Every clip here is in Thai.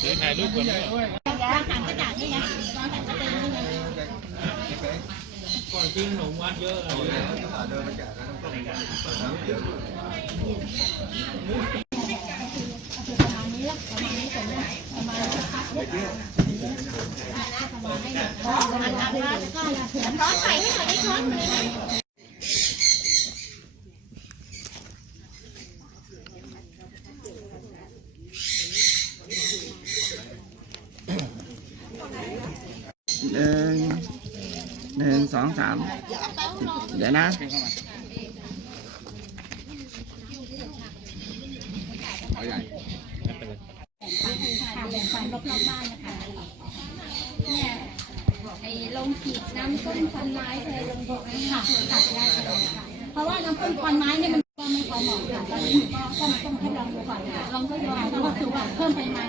เดี๋ยวถ่ายรูปก่อนนะถังกระดาษนี่ไงถังกระเตงนี่ไงก่อนทิ้งหนมวัดเยอะเลยร้อนใส่ให้หน่อยได้ช้อนเลย หนึ่งหนึ่งสองสามเดี๋ยวนะค่ะแบ่งฟันรอบๆบ้านนะคะเนี่ยไอ้ลงขีดน้ำส้มควันไม้เคยลงบอกค่ะค่ะได้ค่ะเพราะว่าน้ำส้มควันไม้เนี่ยมันก็ไม่พอเหมาะค่ะตอนนี้หนูก็ต้องต้องให้ลองดูก่อนค่ะลองทดลองแล้วก็คือว่าเพิ่มปริมาณ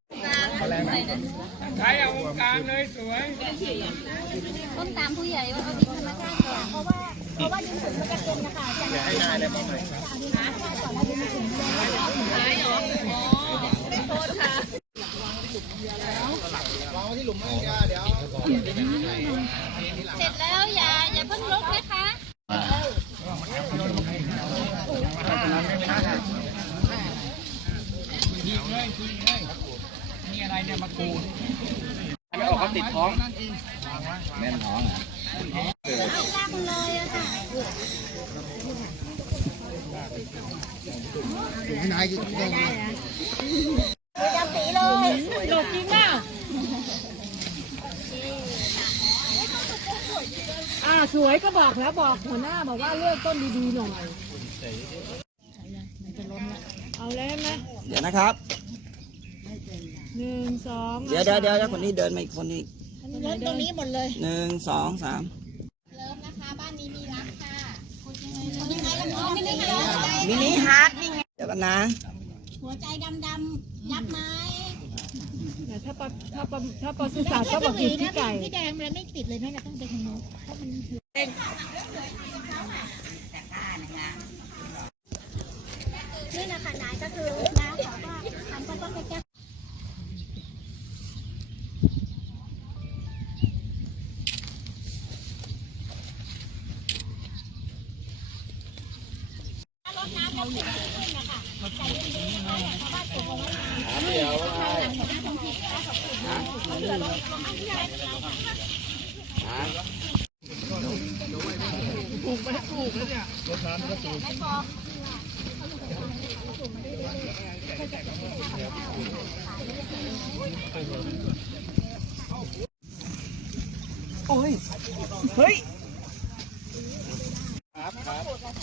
วต้นตามผู้ใหญ่ว่าเอาดินธรรมชาติก่อนเพราะว่าเพราะว่าดินถึงมันจะเป็นนะคะจะให้นายเลยมาใหม่เอาดินธรรมชาติก่อนแล้วดินถึงจะหายหรออ๋อโทษค่ะ เสร็จแล้วอย่าอย่าเพิ่งลุกนะคะ ไม่ออกเขาติดท้องแม่นท้องอะลากมันเลยอะค่ะนายยังยำสีเลยหลบจริงเปล่าอ่าสวยก็บอกแล้วบอกหัวหน้าบอกว่าเลือกต้นดีๆหน่อย เอาแล้วนะ เดี๋ยวนะครับ หนึ่งสองเดี๋ยวเดี๋ยวเดี๋ยวคนนี้เดินมาอีกคนนี้รถตรงนี้หมดเลยหนึ่งสองสามเลิฟนะคะบ้านนี้มีรักค่ะคนยังไงยังไงล่ะน้องไม่ได้เลยมินิฮาร์ดนี่ไงเดี๋ยวกันนะ หัวใจดำๆรับไหมแต่ถ้าปะถ้าปะถ้าปะสุสานก็บอกกินที่ไก่พี่แดงมันไม่ติดเลยแม่เราต้องไปทางโน้นเพราะมันนี่นะคะนายก็คือน้าเขาก็ทำก็ต้องไปแก้ รดน้ำแล้วติดขึ้นนะคะใจเย็นๆนะคะเพราะว่าตัวมันเดี๋ยวข้างหลั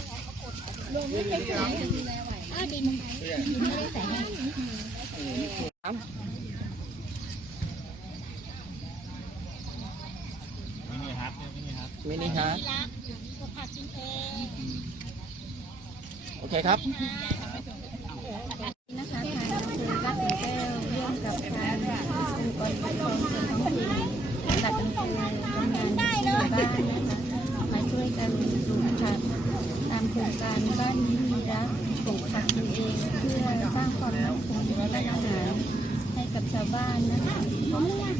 บ ม่ได้ใส่ให้มินิฮาร์ดรักก็ผัดกินเองโอเคครับนะคะทางอำเภอรักแก้วร่วมกับทางองค์กรปกครองส่วนท้องถิ่นหลักอำเภอกำนันได้เลยบ้านนะคะมาช่วยกันปลูกผักตามโครงการบ้านนี้มีรักปลูกผักกินเองเพื่อสร้างความมั่นคงและอาหารให้กับชาวบ้านนะคะ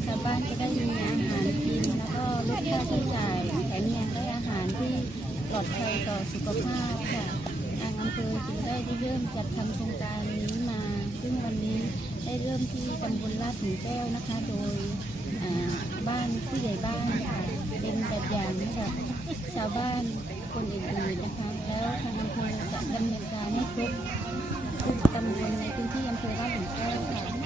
ชาวบ้านจะได้มีอาหารกินแล้วก็ลดค่าใช้จ่ายแถมยังได้อาหารที่ปลอดภัยต่อสุขภาพค่ะทางอำเภอจึงได้เริ่มจัดทำโครงการนี้มา ซึ่งวันนี้ได้เริ่มที่ตำบลลาดหนูแก้วนะคะ โดยบ้านผู้ใหญ่บ้านค่ะเป็นแบบอย่างให้กับชาวบ้านคนอื่นๆนะคะแล้วทางอำเภอจะดำเนินการให้ครบทุกตำบลในพื้นที่อำเภอลาดหนู